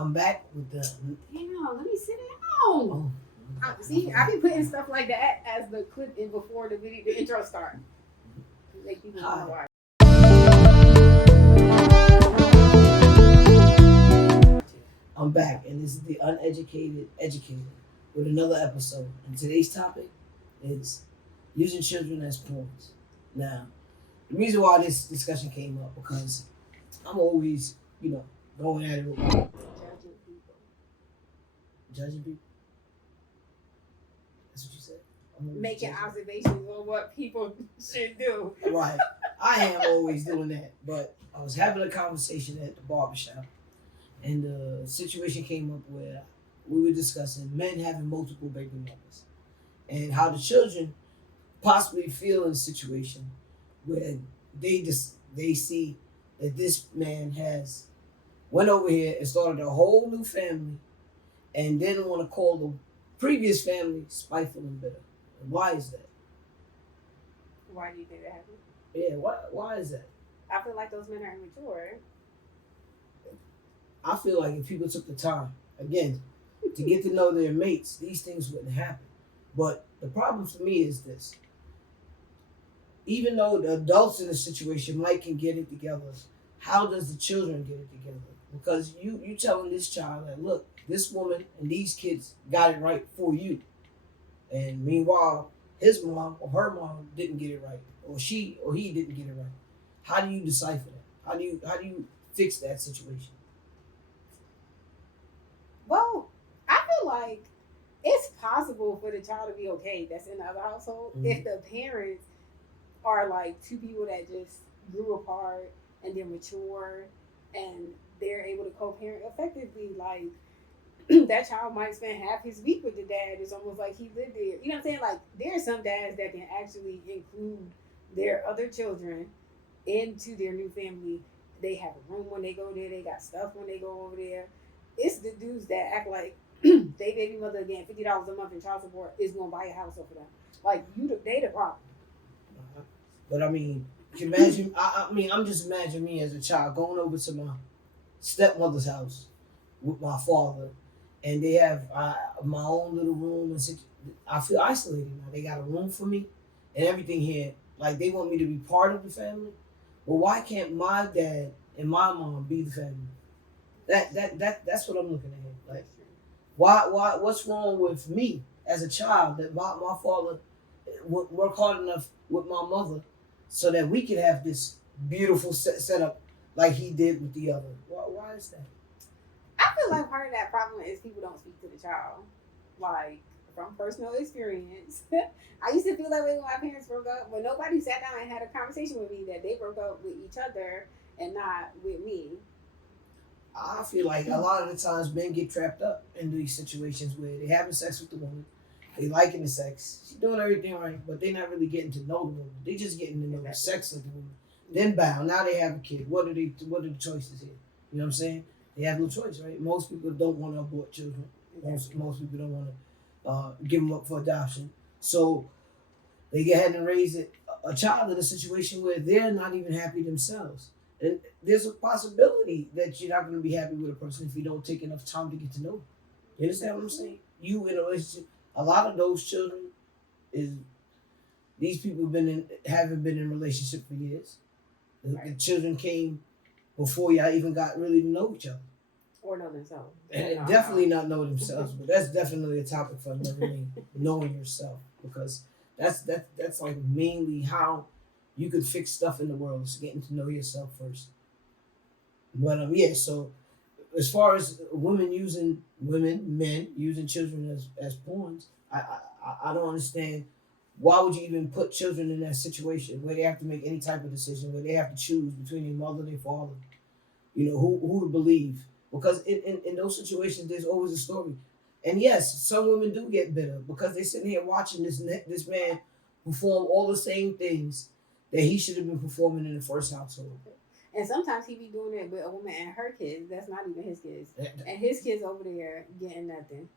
I'm back with the. Damn, let me sit down. Oh, See, I be putting stuff like that as the clip in before the intro start. Make people want to hi. watch. I'm back, and this is the uneducated educator with another episode. And today's topic is using children as pawns. Now, the reason why this discussion came up because I'm always, going at it with Judging people. judging people. That's what you said. I'm always Making judging. observations on what people should do. Right. I am always doing that, but I was having a conversation at the barbershop, and the situation came up where we were discussing men having multiple baby mamas and how the children possibly feel in a situation where they see that this man has went over here and started a whole new family and didn't want to call the previous family spiteful and bitter. And why is that? Why do you think that happened? Yeah, why is that? I feel like those men are immature. I feel like if people took the time, again, to get to know their mates, these things wouldn't happen. But the problem for me is this. Even though the adults in the situation might can get it together, how does the children get it together? Because you telling this child that look, this woman and these kids got it right for you. And meanwhile, his mom or her mom didn't get it right. Or she or he didn't get it right. How do you decipher that? How do you fix that situation? Well, I feel like it's possible for the child to be okay that's in the other household if the parents are like two people that just grew apart and they're mature and they're able to co-parent effectively. Like that child might spend half his week with the dad. It's almost like he lived there. You know what I'm saying? Like there are some dads that can actually include their other children into their new family. They have a room when they go there. They got stuff when they go over there. It's the dudes that act like they baby mother again $50 a month in child support is gonna buy a house off of them. Like they the problem. But I mean, can you imagine. I'm just imagining me as a child going over to my stepmother's house with my father, and they have my own little room, and I feel isolated now. They got a room for me and everything here. Like they want me to be part of the family. Well, why can't my dad and my mom be the family? That's what I'm looking at here. Like what's wrong with me as a child that my father worked hard enough with my mother so that we could have this beautiful setup like he did with the other. Why is that? I feel like part of that problem is people don't speak to the child. Like from personal experience, I used to feel that way when my parents broke up, but nobody sat down and had a conversation with me that they broke up with each other and not with me. I feel like a lot of the times men get trapped up in these situations where they having sex with the woman, they liking the sex, she's doing everything right, but they're not really getting to know the woman. They just getting to know the sex of the woman. Then bow. Now they have a kid. What are the choices here? You know what I'm saying? They have no choice, right? Most people don't want to abort children. Most people don't want to give them up for adoption. So they get ahead and raise a child in a situation where they're not even happy themselves. And there's a possibility that you're not going to be happy with a person if you don't take enough time to get to know them. You understand what I'm saying? You in a relationship, a lot of those children is these people haven't been in a relationship for years. The children came before y'all even got really to know each other. Or know themselves. And definitely not know themselves, but that's definitely a topic for another thing. Knowing yourself, because that's like mainly how you could fix stuff in the world is getting to know yourself first. But yeah, so as far as men using children as pawns, I don't understand why would you even put children in that situation where they have to make any type of decision, where they have to choose between their mother and their father, who to believe, because in those situations there's always a story. And yes, some women do get bitter because they're sitting here watching this man perform all the same things that he should have been performing in the first household. And sometimes he be doing it with a woman and her kids. That's not even his kids. And his kids over there getting nothing.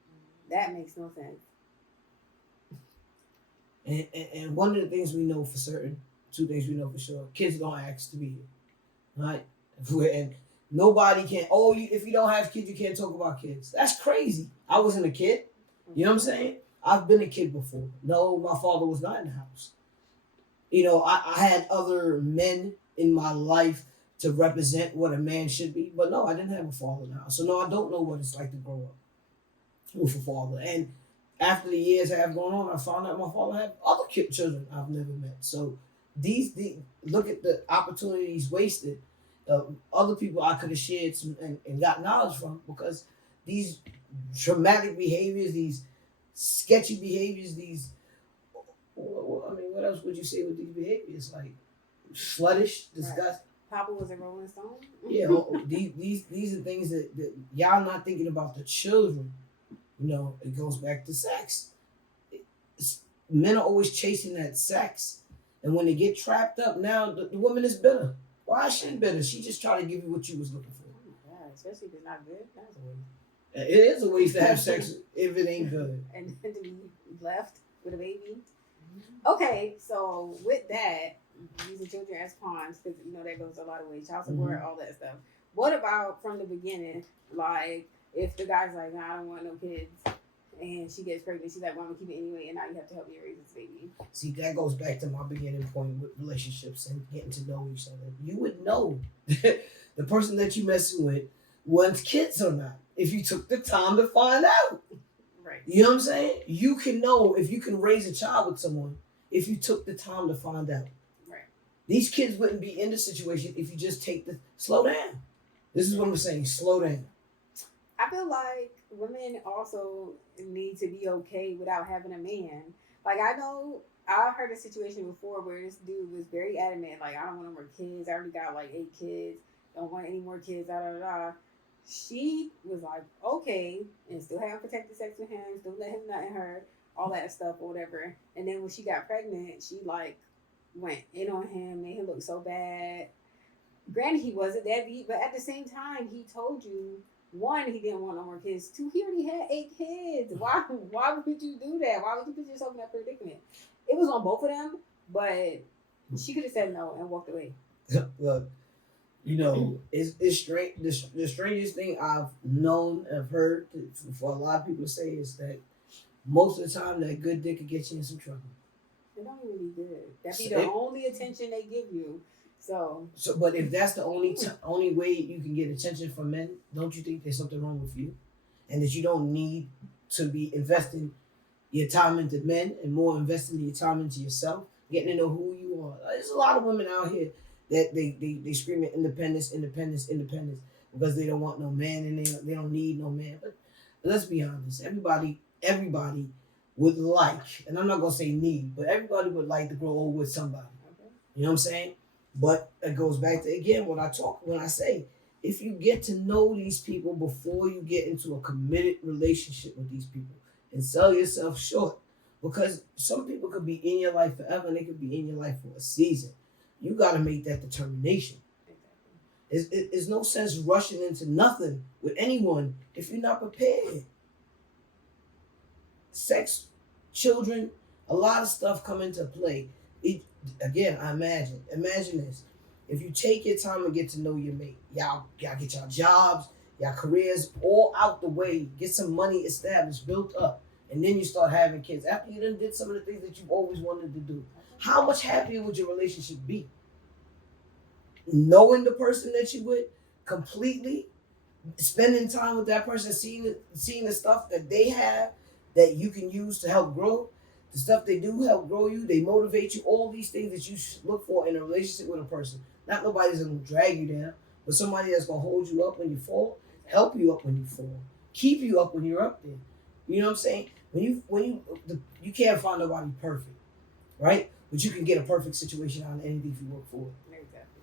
That makes no sense. And one of the things we know for certain, two things we know for sure, kids don't ask to be here, right? And Nobody can. Oh, if you don't have kids, you can't talk about kids. That's crazy. I wasn't a kid. You know what I'm saying? I've been a kid before. No, my father was not in the house. I had other men in my life to represent what a man should be, but no, I didn't have a father in the house. So no, I don't know what it's like to grow up with a father. And after the years that have gone on, I found out my father had other children I've never met. So the look at the opportunities wasted. Other people I could have shared some and got knowledge from, because these traumatic behaviors, these sketchy behaviors, these what else would you say with these behaviors? Like sluttish, disgust. Right. Papa was a Rolling Stone. Yeah, these are things that y'all not thinking about the children. It goes back to sex. Men are always chasing that sex, and when they get trapped up, now the woman is bitter. Why is she bitter? She just trying to give you what you was looking for. Yeah, especially if it's not good. That's a waste. It is a waste to have sex if it ain't good. And then to be left with a baby. Okay, so with that, using children as pawns, because that goes a lot of ways, child support, all that stuff. What about from the beginning? Like, if the guy's like, nah, I don't want no kids, and she gets pregnant, she's like, well, I'm gonna keep it anyway, and now you have to help me raise this baby. See, that goes back to my beginning point with relationships and getting to know each other. You would know the person that you messing with wants kids or not if you took the time to find out. Right. You know what I'm saying? You can know if you can raise a child with someone if you took the time to find out. Right. These kids wouldn't be in the situation if you just slow down. This is what I'm saying, slow down. I feel like women also need to be okay without having a man. Like, I heard a situation before where this dude was very adamant, like, I don't want no more kids. I already got like 8 kids. Don't want any more kids, da da da. She was like, okay, and still having protected sex with him, still let him nut in her, all that stuff or whatever. And then when she got pregnant, she like went in on him, made him look so bad. Granted, he wasn't that deep, but at the same time, he told you, 1, he didn't want no more kids. 2, he already had 8 kids. Why would you do that? Why would you put yourself in that predicament? It was on both of them, but she could have said no and walked away. Look, it's strange. The strangest thing I've known, I've heard for a lot of people to say is that most of the time that good dick could get you in some trouble. It don't even be good. That be the only attention they give you. So, but if that's the only way you can get attention from men, don't you think there's something wrong with you, and that you don't need to be investing your time into men and more investing your time into yourself, getting to know who you are? There's a lot of women out here that they scream at independence because they don't want no man and they don't need no man. But let's be honest, everybody would like, and I'm not gonna say need, but everybody would like to grow old with somebody. okay. You know what I'm saying? But it goes back to, again, when I say, if you get to know these people before you get into a committed relationship with these people, and sell yourself short, because some people could be in your life forever and they could be in your life for a season. You got to make that determination. Exactly. It's no sense rushing into nothing with anyone if you're not prepared. Sex, children, a lot of stuff come into play. Again, imagine this. If you take your time and get to know your mate, y'all get your jobs, your careers all out the way, get some money established, built up, and then you start having kids. After you done did some of the things that you've always wanted to do, how much happier would your relationship be? Knowing the person that you with completely, spending time with that person, seeing the stuff that they have that you can use to help grow, the stuff they do help grow you, they motivate you, all these things that you should look for in a relationship with a person. Not nobody's gonna drag you down, but somebody that's gonna hold you up when you fall, help you up when you fall, keep you up when you're up there. You know what I'm saying? You can't find nobody perfect, right? But you can get a perfect situation out of anything if you work for it. Exactly.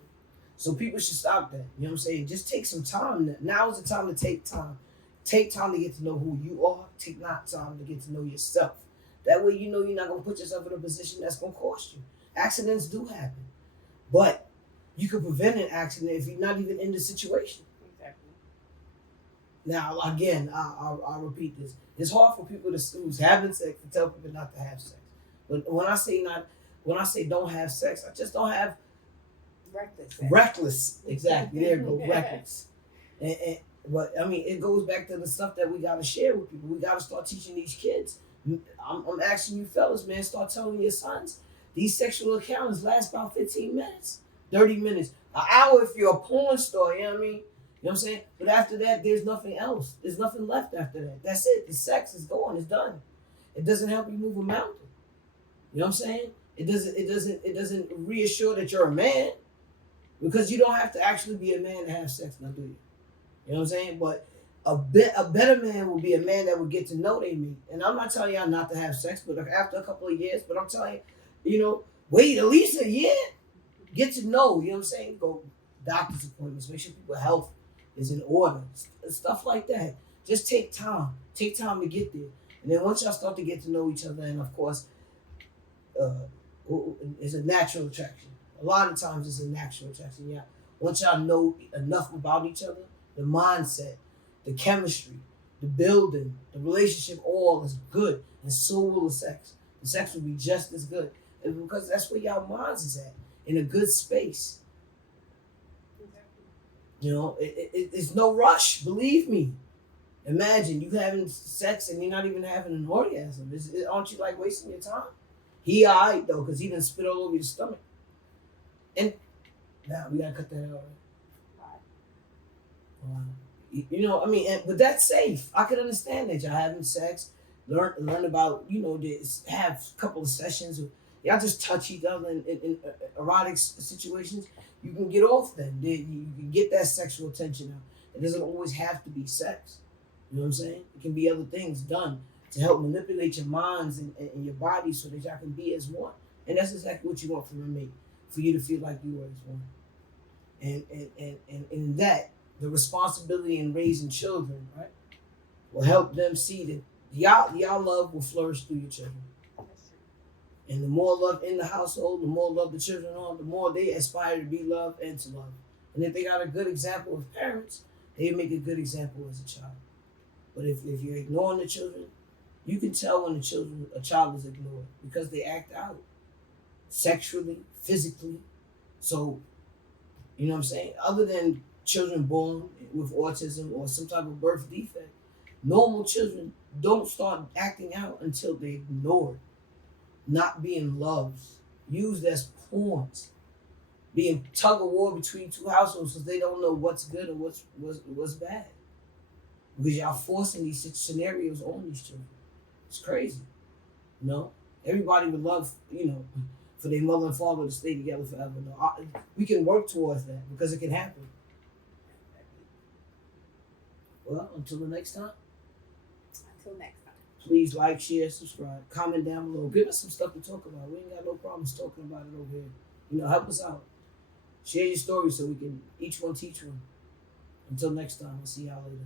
So people should stop that. You know what I'm saying? Just take some time. Now is the time to take time. Take time to get to know who you are. Take not time to get to know yourself. That way you know you're not going to put yourself in a position that's going to cost you. Accidents do happen. But you can prevent an accident if you're not even in the situation. Exactly. Now, again, I'll repeat this. It's hard for people who's having sex to tell people not to have sex. But when I say don't have sex, I just don't have Reckless. reckless. Exactly. There you go. Reckless. And but I mean, it goes back to the stuff that we gotta share with people. We gotta start teaching these kids. I'm asking you fellas, man, start telling your sons these sexual encounters last about 15 minutes, 30 minutes, an hour if you're a porn star. You know what I mean? You know what I'm saying? But after that, there's nothing else. There's nothing left after that. That's it. The sex is gone. It's done. It doesn't help you move a mountain. You know what I'm saying? It doesn't reassure that you're a man because you don't have to actually be a man to have sex, now do you? You know what I'm saying? But a better man will be a man that will get to know they mate. And I'm not telling y'all not to have sex, but after a couple of years, but I'm telling you, wait at least a year, get to know. You know what I'm saying? Go doctor's appointments, make sure people's health is in order, stuff like that. Just take time. Take time to get there. And then once y'all start to get to know each other, and of course, uh, it's a natural attraction. A lot of times it's a natural attraction. Yeah. Once y'all know enough about each other, the mindset, the chemistry, the building, the relationship, all is good, and so will the sex. The sex will be just as good, and because that's where y'all minds is at, in a good space. It's no rush. Believe me. Imagine you having sex and you're not even having an orgasm. Aren't you like wasting your time? He alright though, cause he done spit all over your stomach. And now we gotta cut that out. Wow. I mean, but that's safe. I could understand that y'all having sex, learn about, this, have a couple of sessions. Y'all just touch each other in erotic situations. You can get off then. You can get that sexual tension out. It doesn't always have to be sex. You know what I'm saying? It can be other things done to help manipulate your minds and your body so that y'all can be as one. And that's exactly what you want from a mate, for you to feel like you are as one. And in that, the responsibility in raising children, right, will help them see that y'all love will flourish through your children. And the more love in the household, the more love the children are, the more they aspire to be loved and to love. And if they got a good example of parents, they make a good example as a child. But if you're ignoring the children, you can tell when a child is ignored because they act out sexually, physically. So, you know what I'm saying? Other than children born with autism or some type of birth defect, normal children don't start acting out until they're ignored, not being loved, used as pawns, being tug of war between two households because they don't know what's good or what's bad. Because y'all forcing these scenarios on these children. It's crazy. Everybody would love, for their mother and father to stay together forever. No, we can work towards that because it can happen. Well, until the next time. Until next time. Please like, share, subscribe, comment down below. Give us some stuff to talk about. We ain't got no problems talking about it over here. Help us out. Share your story so we can each one teach one. Until next time, I'll see y'all later.